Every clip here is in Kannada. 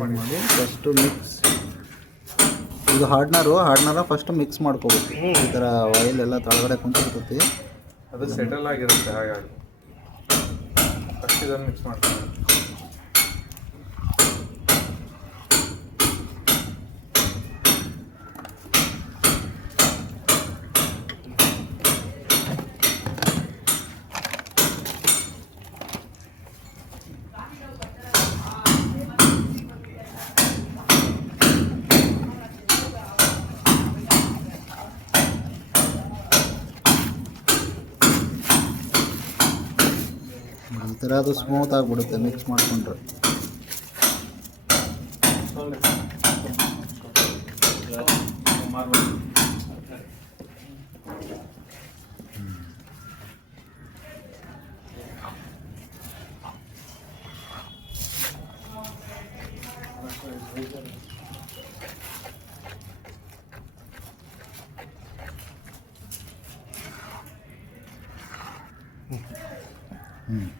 ಮಾಡಿ ಫಸ್ಟು ಮಿಕ್ಸ್. ಇದು ಹಾರ್ಡ್ನರ ಫಸ್ಟ್ ಮಿಕ್ಸ್ ಮಾಡ್ಕೋಬೇಕು. ಈ ಥರ ಆಯಿಲ್ ಎಲ್ಲ ತಳಗಡೆ ಕುಂತಿರ್ತೈತಿ, ಅದು ಸೆಟಲ್ ಆಗಿರುತ್ತೆ. ಹಾಗಾಗಿ ಫಸ್ಟ್ ಇದನ್ನು ಮಿಕ್ಸ್ ಮಾಡ್ತೀವಿ. ಈ ಥರ ಅದು ಸ್ಮೂತ್ ಆಗಿಬಿಡುತ್ತೆ ಮಿಕ್ಸ್ ಮಾಡಿಕೊಂಡ್ರೆ.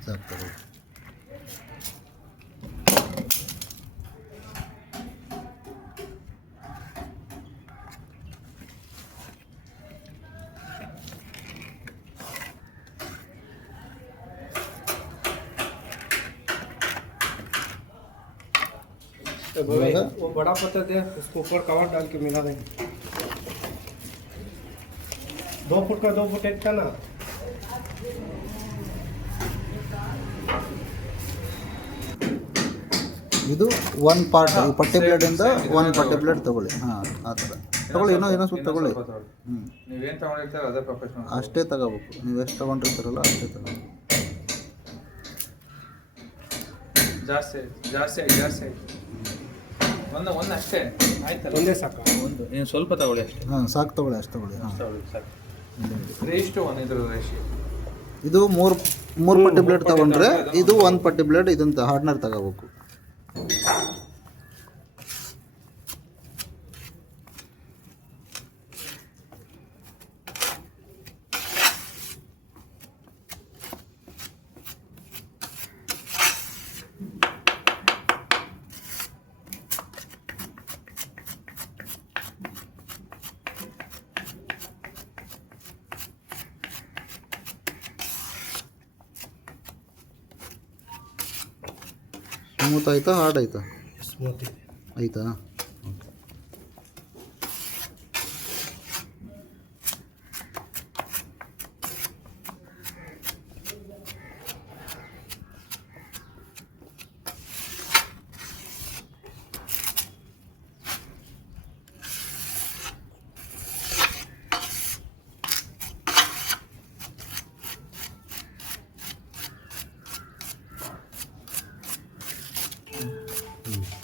ಸಾಕು ತಗೊಳ್ಳಿ. वो बड़ा पत्थर दे, उसको ऊपर कवर डाल के मिला देंगे। 2 फुट का 2 फुट एक था ना। ಇದು ಒಂದು ಪಾರ್ಟ್, ಈ ಪಟ್ಟೆ ಬ್ಲೇಡಿಂದ ಒಂದು ಪಟ್ಟೆ ಬ್ಲೇಡ್ ತೊಗೊಳ್ಳಿ. ಹಾಂ, ಆ ಥರ ತೊಗೊಳ್ಳಿ. ಇನ್ನೂ ಸ್ವಲ್ಪ ತೊಗೊಳ್ಳಿ. ನೀವೇನು ತೊಗೊಂಡಿರ್ತಾರೆ ಅದೇ ಪ್ರೊಫೆಷನಲ್, ಅಷ್ಟೇ ತಗೋಬೇಕು. ನೀವು ಎಷ್ಟು ತೊಗೊಂಡಿರ್ತಾರಲ್ಲ ಅಷ್ಟೇ ತಗೋಬೇಕು. ಜಾಸ್ತಿ ಒಂದು ಅಷ್ಟೇ ಆಯ್ತಲ್ಲ. ಒಂದೇ ಸಾಕ, ಒಂದು ಏನು ಸ್ವಲ್ಪ ತಗೊಳ್ಳಿ ಅಷ್ಟೇ. ಹಾಂ, ಸಾಕು ತೊಗೊಳ್ಳಿ, ಅಷ್ಟು ತೊಗೊಳ್ಳಿ. ಹಾಂ, ಸಾಕು. ರೇಷ್ಟು ಇದ್ರ ರೇಷಿಯೋ ಇದು ಮೂರು ಪಟ್ಟಿ ಬ್ಲೇಡ್ ತೊಗೊಂಡ್ರೆ ಇದು ಒಂದು ಪಟ್ಟಿ ಬ್ಲೇಡ್ ಇದಂತ ಹಾರ್ಡ್ನರ್ ತಗೋಬೇಕು. ಸ್ಮೂತ್ ಆಯ್ತಾ, ಹಾರ್ಡ್ ಆಯ್ತಾ? ಸ್ಮೂತ್ ಇದೆ. ಆಯ್ತಾ?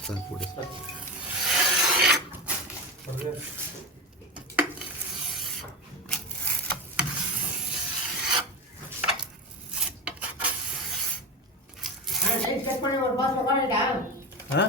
ಸಾಕು ಬಿಡಿ. हाँ